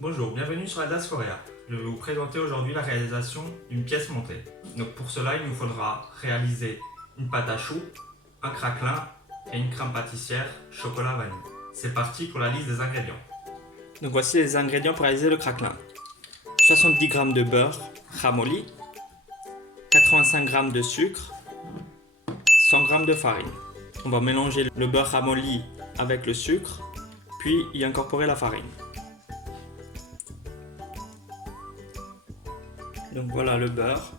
Bonjour, bienvenue sur la Foria. Je vais vous présenter aujourd'hui la réalisation d'une pièce montée. Donc pour cela, il nous faudra réaliser une pâte à choux, un craquelin et une crème pâtissière chocolat vanille. C'est parti pour la liste des ingrédients. Donc voici les ingrédients pour réaliser le craquelin. 70 g de beurre ramolli, 85 g de sucre, 100 g de farine. On va mélanger le beurre ramolli avec le sucre, puis y incorporer la farine. Donc voilà le beurre.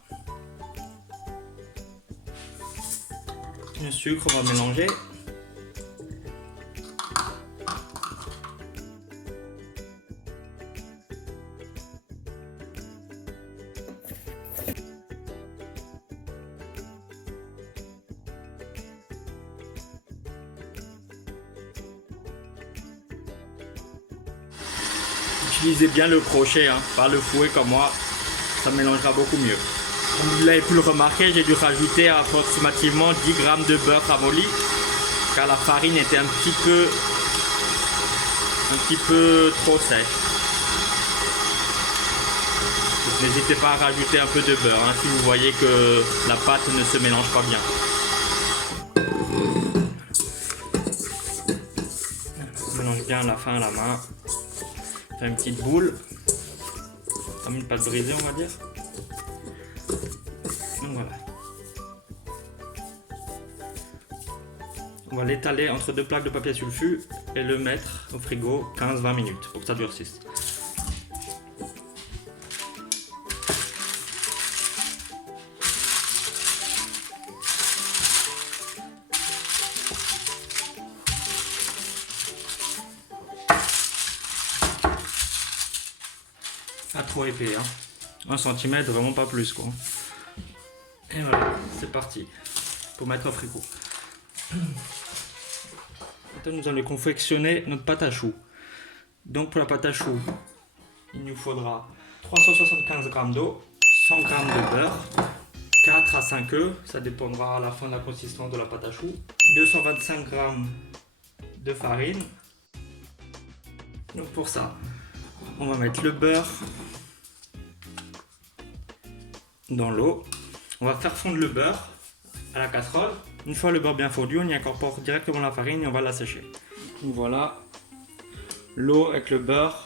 Le sucre, on va mélanger. Utilisez bien le crochet, pas le fouet comme moi, ça mélangera beaucoup mieux. Comme vous l'avez pu le remarquer, j'ai dû rajouter approximativement 10 g de beurre ramolli car la farine était un petit peu trop sèche. N'hésitez pas à rajouter un peu de beurre si vous voyez que la pâte ne se mélange pas bien. On mélange bien la fin à la main. Faire une petite boule, comme une pâte brisée on va dire. Donc voilà. On va l'étaler entre deux plaques de papier sulfu et le mettre au frigo 15-20 minutes pour que ça durcisse. Pas trop épais, 1 cm, vraiment pas plus quoi. Et voilà, c'est parti pour mettre au frigo. Maintenant nous allons confectionner notre pâte à choux. Donc pour la pâte à choux, il nous faudra 375 g d'eau, 100 g de beurre, 4 à 5 œufs, ça dépendra à la fin de la consistance de la pâte à choux, 225 g de farine. Donc pour ça, on va mettre le beurre dans l'eau. On va faire fondre le beurre à la casserole. Une fois le beurre bien fondu, on y incorpore directement la farine et on va la sécher. Donc voilà l'eau avec le beurre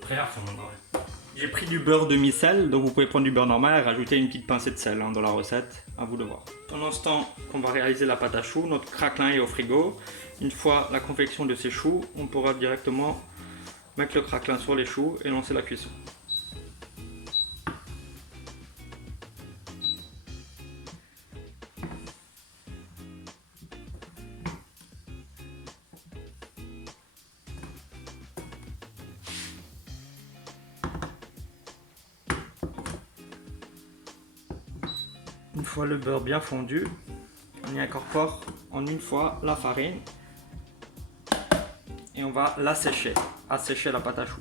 prêt à fondre. J'ai pris du beurre demi-sel, donc vous pouvez prendre du beurre normal et rajouter une petite pincée de sel dans la recette, à vous de voir. Pendant ce temps qu'on va réaliser la pâte à choux, notre craquelin est au frigo. Une fois la confection de ces choux, on pourra directement mettre le craquelin sur les choux et lancer la cuisson. Une fois le beurre bien fondu, on y incorpore en une fois la farine et on va l'assécher, assécher la pâte à choux.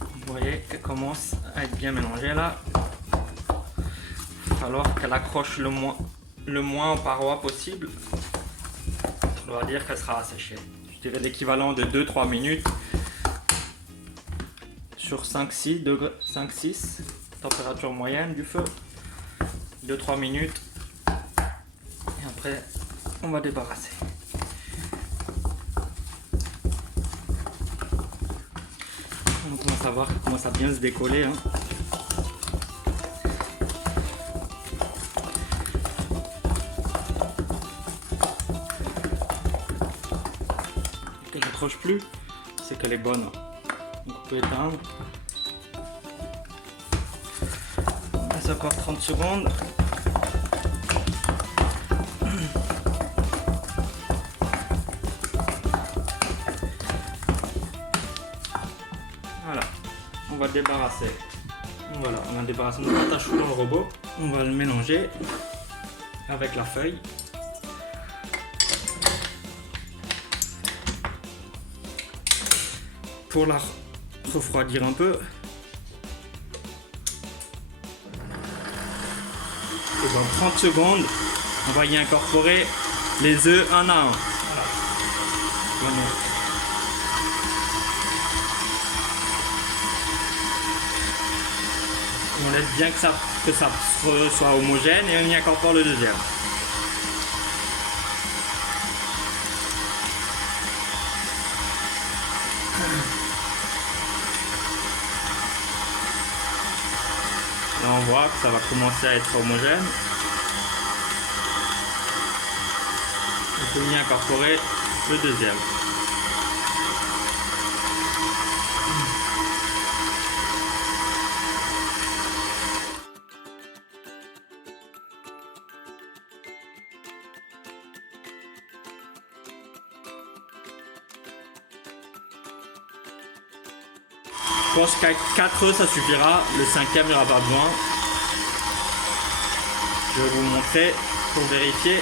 Vous voyez qu'elle commence à être bien mélangée là. Il va falloir qu'elle accroche le moins aux parois possible. On va dire qu'elle sera asséchée. Je dirais l'équivalent de 2-3 minutes sur 5-6 degrés, 5-6, température moyenne du feu. 2-3 minutes et après on va débarrasser. On commence à voir qu'elle commence à bien se décoller. Qu'elle n'accroche plus, c'est qu'elle est bonne. Donc on peut éteindre. On laisse encore 30 secondes. Voilà, on va le débarrasser. Voilà, on a débarrassé notre pâte à choux dans le robot. On va le mélanger avec la feuille. refroidir un peu. Et dans 30 secondes, on va y incorporer les œufs un à un. Voilà. On laisse bien que ça soit homogène et on y incorpore le deuxième. Là on voit que ça va commencer à être homogène. On peut y incorporer le deuxième. Je pense qu'à 4 œufs ça suffira, le 5e il n'y aura pas besoin. Je vais vous montrer pour vérifier.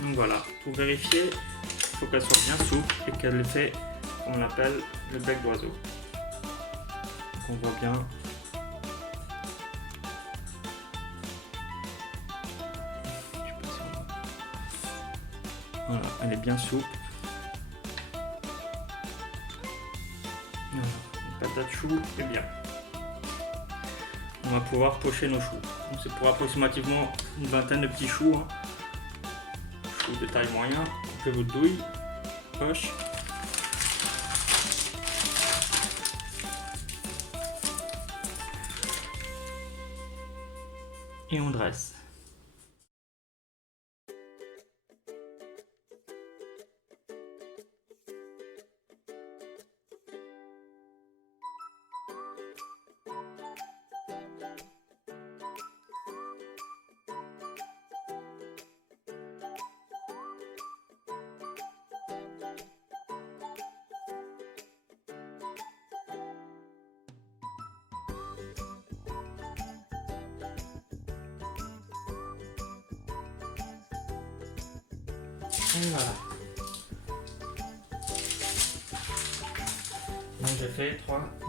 Donc voilà, pour vérifier, il faut qu'elle soit bien souple et qu'elle fait, comme on appelle, le bec d'oiseau. Donc on voit bien. Voilà, elle est bien souple. Voilà, une patate chou est bien. On va pouvoir pocher nos choux. C'est pour approximativement une vingtaine de petits choux. Hein. Choux de taille moyenne. On fait votre douille, poche. Et on dresse. Et voilà. Donc j'ai fait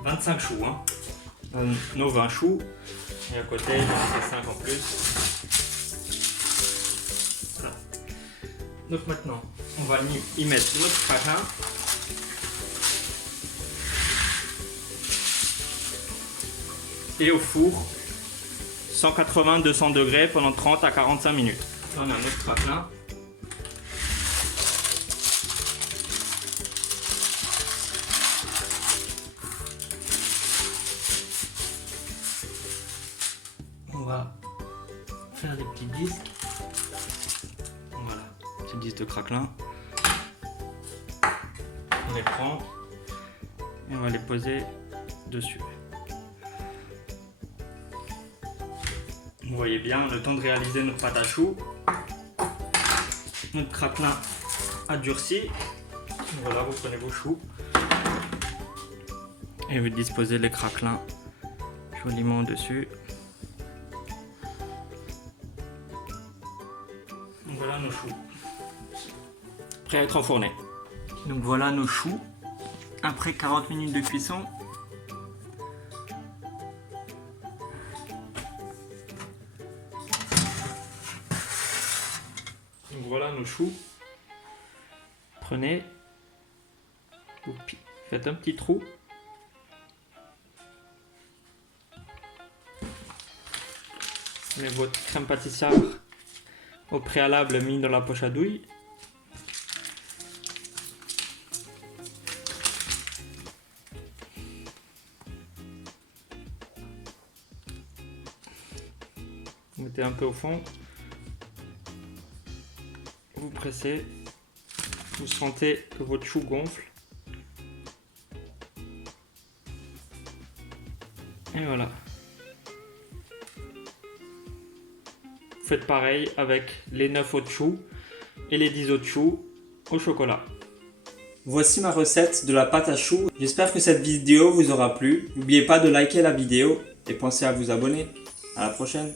25 choux. Hein. Nos 20 choux. Et à côté, j'en ai 5 en plus. Voilà. Donc maintenant, on va y mettre notre craquelin. Et au four, 180-200 degrés pendant 30 à 45 minutes. Là, on a notre craquelin. On va faire des petits disques. Voilà, petits disques de craquelin. On les prend et on va les poser dessus. Vous voyez bien, le temps de réaliser notre pâte à choux. Notre craquelin a durci. Voilà, vous prenez vos choux et vous disposez les craquelins joliment dessus. Voilà nos choux, prêts à être enfournés. Donc voilà nos choux, après 40 minutes de cuisson. Donc voilà nos choux. Prenez, vous faites un petit trou. Mettez votre crème pâtissière au préalable mis dans la poche à douille. Vous mettez un peu au fond. Vous pressez. Vous sentez que votre chou gonfle. Et voilà. Faites pareil avec les 9 autres choux et les 10 autres choux au chocolat. Voici ma recette de la pâte à choux. J'espère que cette vidéo vous aura plu. N'oubliez pas de liker la vidéo et pensez à vous abonner. À la prochaine.